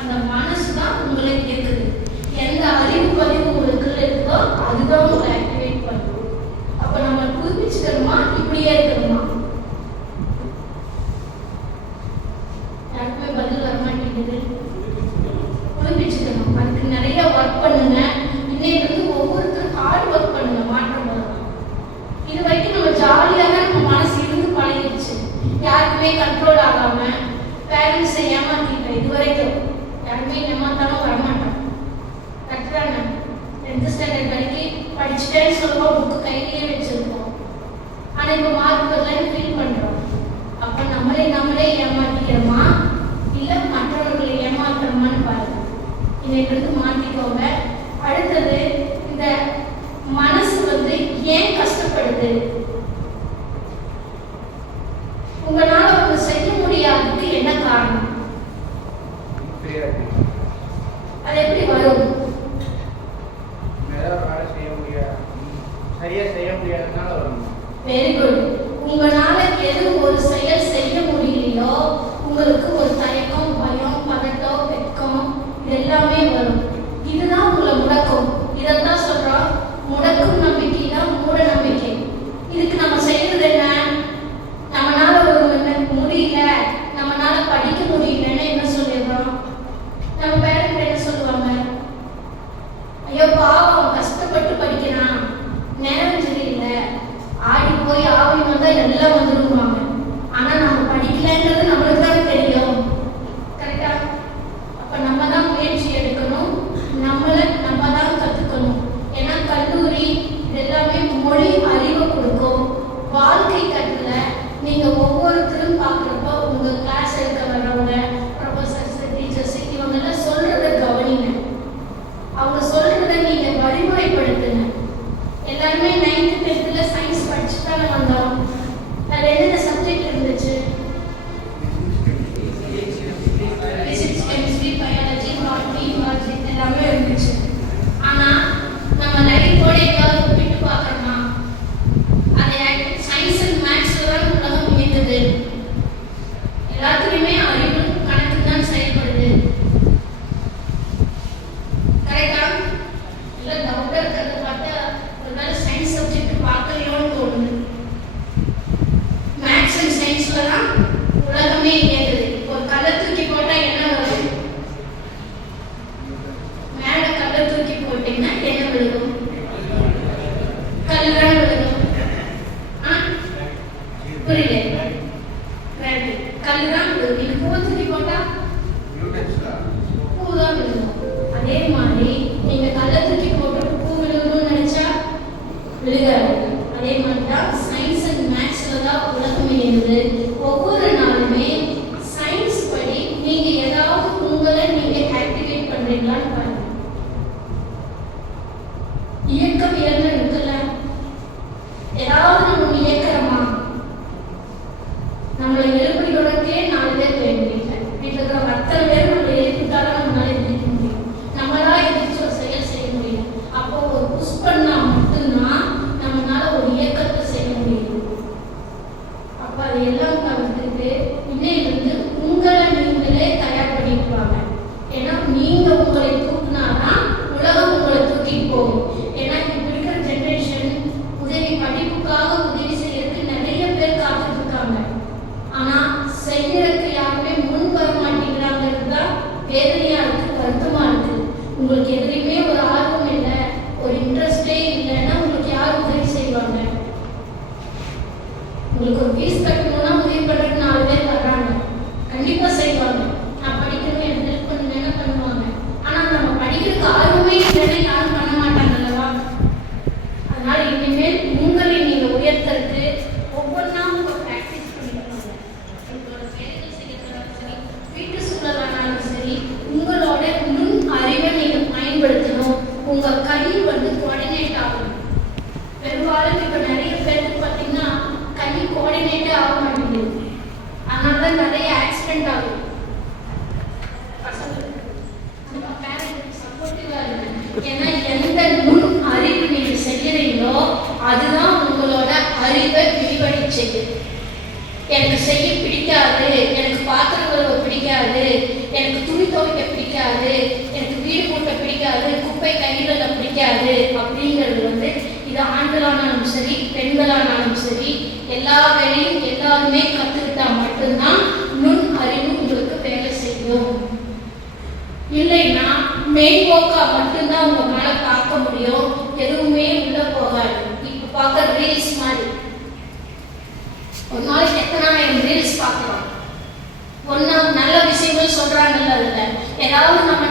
அந்த மனசு தான் உங்களை இருக்குது. எந்த அறிவு பதிவு உங்களுக்கு இருக்கோ அதுதான் உங்களை ஆக்டிவேட் பண்ணும். அப்ப நம்ம புதுப்பிச்சுக்கணுமா, இப்படியே இருக்கணுமா? யாருக்குமே பதில் வர மாட்டேங்குது. புதுப்பிச்சுக்கணும். அதுக்கு நிறைய ஒர்க் பண்ணுங்க. இன்னைக்கு ஒவ்வொருத்தரும் ஹார்ட் ஒர்க் பண்ணுங்க, மாற்றம் வரலாம். இது வரைக்கும் நம்ம ஜாலியாக தான் நம்ம மனசு இருந்து பழகிடுச்சு. யாருக்குமே கண்ட்ரோல் ஆகாம பேரண்ட்ஸை ஏமாத்திட்டேன். இது வரைக்கும் யாருமே ஏமாத்தாலும் வரமாட்டோம். கரெக்டான 10th ஸ்டாண்டர்ட் வரைக்கும் படிச்சுட்டேன்னு சொல்லுவோம், புக்கு கையிலேயே வச்சிருப்போம். ஆனால் இப்போ மார்க் வரலன்னு ஃபீல் பண்ணுறோம். அப்போ நம்மளே ஏமாத்திக்கிறோமா இல்லை மற்றவர்களை ஏமாத்துறோமான்னு பாருங்க. இதை மாற்றிக்கோங்க. அடுத்தது, இந்த மனசு ஏன் கஷ்டப்படுது? உங்களால ஒன்று செய்ய முடியாததுக்கு என்ன காரணம்? அது எப்படி வரும்? Very good. உங்களால எது ஒரு செயல் செய்ய முடியலையோ உங்களுக்கு ஒரு தயக்கம், பயம், பதட்டம், வெட்கம் இது எல்லாமே வரும். இதுதான் உங்களை முடக்கும். இதைத்தான் சொல்றோம், முடக்கும் நம்பிக்கை தான் மூட நம்பிக்கை. இதுக்கு நம்ம செய்யறது என்ன? நம்மளால ஒரு முடியல, நம்மளால படிக்க முடியலன்னு என்ன சொல்லிடுறோம்? நம்ம பேரண்ட் என்ன சொல்லுவாங்க? ஐயோ பாவம், கஷ்டப்பட்டு படிக்கிறான், நேரம் சரியில்லை, ஆடி போய் ஆவணி வந்தா எல்லாம் வந்துருவாங்க. ஆனா நம்ம படிக்கலன்றது நம்மளுக்கு தான் தெரியும். கரெக்டா? அப்ப நம்ம தான் முயற்சி எடுக்கணும், நம்ம தான் கத்துக்கணும். ஏன்னா கல்லூரி இதெல்லாமே மொழி அறிவை கொடுக்கும், வாழ்க்கை கற்றுல. நீங்க ஒவ்வொருத்தரும் பார்க்குறப்ப உங்க கிளாஸ் எடுக்க வர்றவங்க, ப்ரொஃபசர்ஸ், டீச்சர்ஸ் இவங்கெல்லாம் சொல்றத கவனிங்க. அவங்க சொல்றத நீங்க வழிமுறைப்படுத்துங்க. எல்லாருமே 9th 10th சயின்ஸ் படிச்சு தானே வந்தோம். அதில் என்னென்ன சப்ஜெக்ட் இருந்துச்சு? Physics, chemistry, biology, botany, zoology எல்லாமே இருந்துச்சு. ஆனால் நம்ம லைஃபோட எதாவது ஒப்பிட்டு பார்க்கணுமா? அதை சயின்ஸ் அண்ட் மேக்ஸில் தான் உலகம் இயங்குது. எல்லாத்துலேயுமே அறிவு கணக்கு தான் செயல்படுது. கரெக்டா? இல்லை டவுட்டாக இருக்கிறத பார்த்தா ஒரு வேளை சயின்ஸ் சப்ஜெக்ட் பார்க்கலையோன்னு தோணுது. மேக்ஸ் அண்ட் சயின்ஸில் தான் உலகமே இயங்குது. ஒரு கல்லை தூக்கி போட்டால் என்ன வரும்? மேலே கல்லை தூக்கி போட்டிங்கன்னா என்ன விழுகும்? கல் தான் விழுகும். புரியல? கல் தான் விழுகும். இது பூ தூக்கி போட்டா பூ தான் விழுகும். அதே மாதிரி நீங்க கல்லை தூக்கி போட்டு பூ விழுகணும்னு நினைச்சா விழுகாது. அதே மாதிரி தான் சயின்ஸ் அண்ட் மேக்ஸ்ல தான் உலகம் இயங்குது. ஒவ்வொரு நாளுமே சயின்ஸ் படி நீங்க ஏதாவது உங்களை நீங்க ஆக்டிவேட் பண்றீங்களான்னு பாருங்க. இயக்கவியல்னு இருக்குல்ல, ஏதாவது நம்ம இயக்கிறோமா? நம்மளை எழுப்பிடுறதுக்கே 4 பேர் வேணும். வீட்டில் இருக்கிற அத்தனை பேர் நம்மளை எழுப்பிட்டாலும் நம்மளால எதிர்க்க முடியும். நம்மளா எதிர்த்து ஒரு செயல் செய்ய முடியும். அப்போ ஒரு புஷ் பண்ணா மட்டும்தான் நம்மளால ஒரு இயக்கத்தை செய்ய முடியும். அப்போ அதை எல்லாம் தவிர்த்துட்டு இன்னையிலிருந்து உங்களை நீங்களே தயார் பண்ணிக்குவாங்க. ஏன்னா நீங்க உங்களை தூக்குனாதான் உலகம் உங்களை தூக்கிட்டு போகும். ஏன்னா இப்ப இருக்கிற ஜென்ரேஷன் படிப்புக்காக உதவி செய்யறதுக்கு நிறைய பேர் காத்துட்டு இருக்காங்க. ஆனா செய்யறதுக்கு யாருமே முன் வர மாட்டேங்கிறாங்கிறது தான் வேதனையா இருக்கு, வருத்தமா இருக்கு. உங்களுக்கு எதுலையுமே ஒரு ஆர்வம் இல்லை, ஒரு இன்ட்ரெஸ்டே இல்லைன்னா உங்களுக்கு யார் உதவி செய்வாங்க? உங்களுக்கு ஒரு ஃபீஸ் கட்டணும்னா உதவி பண்றதுக்கு 4 பேர் வர்றாங்க, கண்டிப்பா செய்வாங்க. நான் படிக்கணும், எனக்கு ஹெல்ப் பண்ணுங்கன்னா பண்ணுவாங்க. ஆனா நம்ம படிக்கிறதுக்கு ஆர்வமே இல்லைன்னா யாரும் பண்ண மாட்டாங்க அல்லவா? அதனால இனிமேல் உங்களை நீங்க உயர்த்தறதுக்கு ஒவ்வொன்றா உங்க ப்ராக்டிஸ் பண்ணிக்கணும். உங்களோட வேலைகள் செய்யறதாலும் சரி, வீட்டு சூழலானாலும் சரி, உங்களோட நுண் அறிவை நீங்க பயன்படுத்தணும். உங்க கை கோஆர்டினேட் ஆகணும். பெரும்பாலும் இப்ப நிறைய பேருக்கு பார்த்தீங்கன்னா கை கோஆர்டினேட்டே ஆக மாட்டேங்குது. அதனால தான் நிறைய ஆக்சிடென்ட் ஆகுது. சப்போர்ட்டிவா இருக்கு. ஏன்னா எந்த நுண் அறிவு நீங்க செய்யறீங்களோ அதுதான் உங்களோட அறிவை விரிவடை செய்யுது. எனக்கு செய்ய பிடிக்காது, எனக்கு பாத்திரம் கழுவ பிடிக்காது, எனக்கு துணி துவைக்க பிடிக்காது கைகளை பிடிக்காது அப்படிங்கிறது வந்து இது ஆண்களானாலும் சரி பெண்களானாலும் சரி எல்லா வேலையும் எல்லாருமே கற்றுக்கிட்டா மட்டும்தான் நுண் அறிவு உங்களுக்கு வேலை செய்யும். இல்லைன்னா மெய்போக்கா மட்டும்தான் உங்க மேல பார்க்க முடியும், எதுவுமே உள்ள போகாது. இப்ப பார்க்க ரீல்ஸ் மாதிரி ஒரு நாளைக்கு எத்தனாயிரம் ரீல்ஸ் பார்க்கலாம். ஒன்னா நல்ல விஷயங்கள் சொல்றாங்கல்ல, அதுல ஏதாவது நம்ம